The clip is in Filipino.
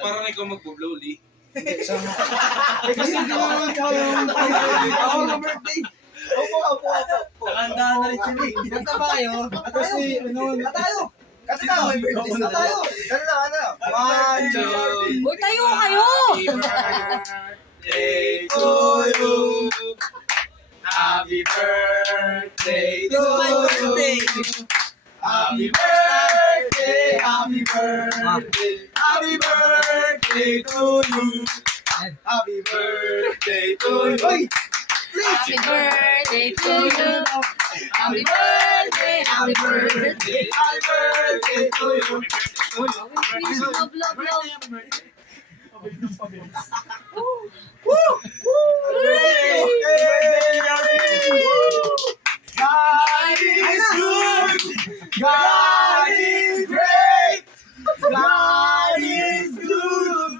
Parang ikaw mag-blow, Lee. Kasi hindi naman ako yung ako ng birthday. Opo. Nakandaan na rin sila. Kanta ba kayo? Kasi ano, tayo. Kanta tayo, may birthday na tayo. Kanta ano? 1, 2, Uy, tayo kayo! Happy birthday to you. Happy birthday to you. Happy birthday, happy birthday, happy birthday to you. Happy birthday to you. Happy birthday to you. Happy birthday, happy birthday. Happy birthday to you. Please, love, love, love. God is good. God is great. God is good.